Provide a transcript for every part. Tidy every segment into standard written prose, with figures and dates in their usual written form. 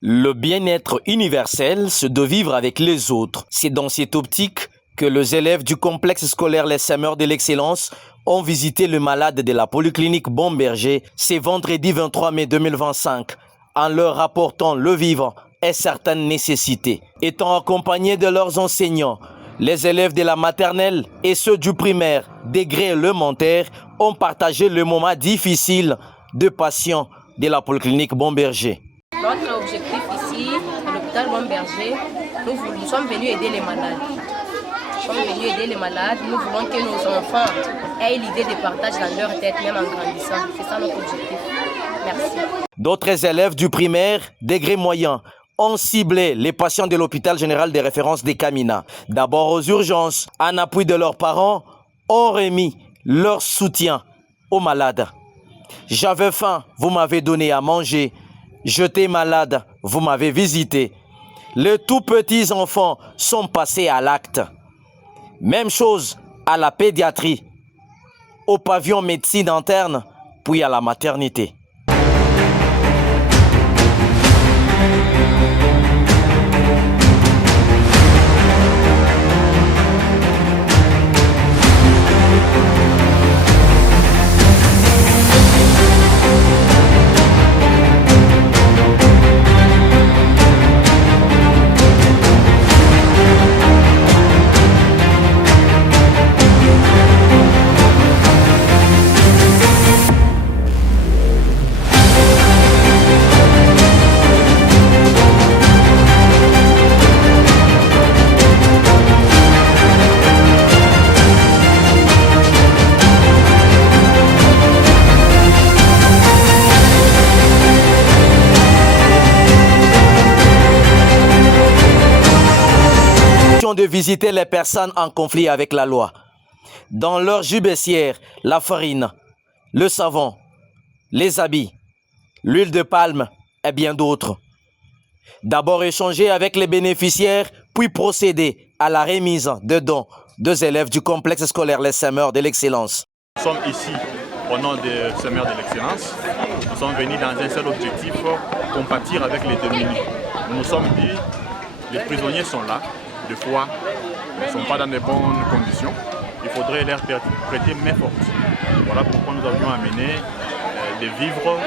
Le bien-être universel, c'est de vivre avec les autres. C'est dans cette optique que les élèves du complexe scolaire Les Semeurs de l'Excellence ont visité le malade de la polyclinique Bon-Berger ce vendredi 23 mai 2025 en leur rapportant le vivre et certaines nécessités. Étant accompagnés de leurs enseignants, les élèves de la maternelle et ceux du primaire, degré élémentaire, ont partagé le moment difficile de patients de la polyclinique Bon-Berger. Notre objectif ici, à l'hôpital Bon-Berger, nous sommes venus aider les malades. Nous voulons que nos enfants aient l'idée de partage dans leur tête, même en grandissant. C'est ça notre objectif. Merci. D'autres élèves du primaire, degré moyen, ont ciblé les patients de l'hôpital général de référence des Camina. D'abord aux urgences, en appui de leurs parents, ont remis leur soutien aux malades. J'avais faim, vous m'avez donné à manger. J'étais malade, vous m'avez visité. Les tout petits enfants sont passés à l'acte. Même chose à la pédiatrie, au pavillon médecine interne, puis à la maternité. De visiter les personnes en conflit avec la loi. Dans leur gibecière, la farine, le savon, les habits, l'huile de palme et bien d'autres. D'abord échanger avec les bénéficiaires, puis procéder à la remise de dons des élèves du complexe scolaire Les Semeurs de l'Excellence. Nous sommes ici au nom des Semeurs de l'Excellence. Nous sommes venus dans un seul objectif, compatir avec les démunis. Nous nous sommes dit, les prisonniers sont là. Des fois, ils ne sont pas dans de bonnes conditions. Il faudrait leur prêter main forte. Voilà pourquoi nous avions amené des vivres,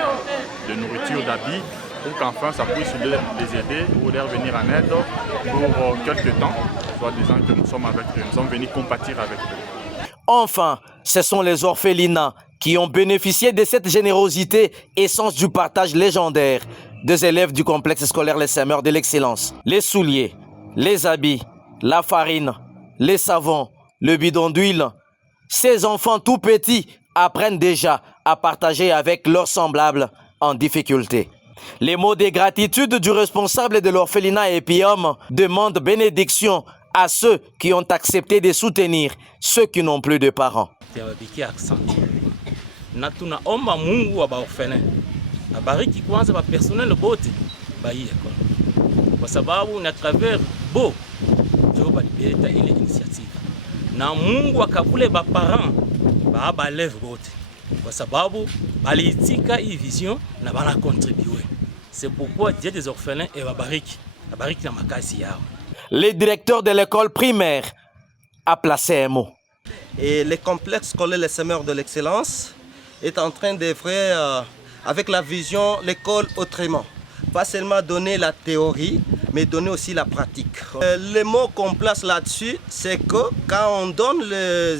de nourriture, d'habits, pour qu'enfin ça puisse les aider ou leur venir en aide pour quelques temps, soit disant que nous sommes avec eux, nous sommes venus compatir avec eux. Enfin, ce sont les orphelinats qui ont bénéficié de cette générosité, essence du partage légendaire des élèves du complexe scolaire Les Semeurs de l'Excellence. Les souliers, les habits, la farine, les savons, le bidon d'huile. Ces enfants tout petits apprennent déjà à partager avec leurs semblables en difficulté. Les mots de gratitude du responsable de l'orphelinat Epium demandent bénédiction à ceux qui ont accepté de soutenir ceux qui n'ont plus de parents. Tunaomba Mungu wa baorphelin abariki kwanza ba personnel bote baie kwa sababu na travers bo ndio balibeta ile initiative na Mungu akavule ba parents ba balève bote kwa sababu baliitika hii vision na bana contribuer. C'est pourquoi Dieu des orphelins et babariki abariki na makazi yao. Le directeur de l'école primaire a placé un mot. Et le complexe scolaire Les Semeurs de l'Excellence est en train d'œuvrer avec la vision l'école autrement. Pas seulement donner la théorie, mais donner aussi la pratique. Le mot qu'on place là-dessus, c'est que quand on donne les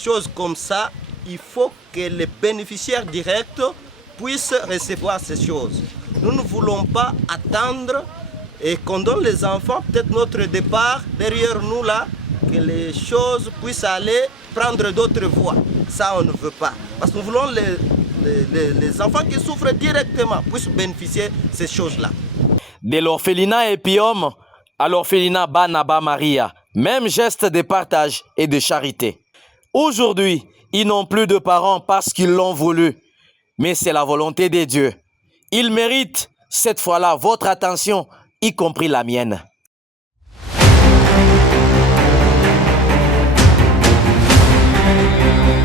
choses comme ça, il faut que les bénéficiaires directs puissent recevoir ces choses. Nous ne voulons pas attendre et qu'on donne les enfants, peut-être notre départ derrière nous là, que les choses puissent aller prendre d'autres voies. Ça, on ne veut pas. Parce que nous voulons les enfants qui souffrent directement puissent bénéficier de ces choses-là. De l'orphelinat Epium à l'orphelinat Banaba Maria, même geste de partage et de charité. Aujourd'hui, ils n'ont plus de parents parce qu'ils l'ont voulu, mais c'est la volonté de Dieu. Ils méritent cette fois-là votre attention, y compris la mienne.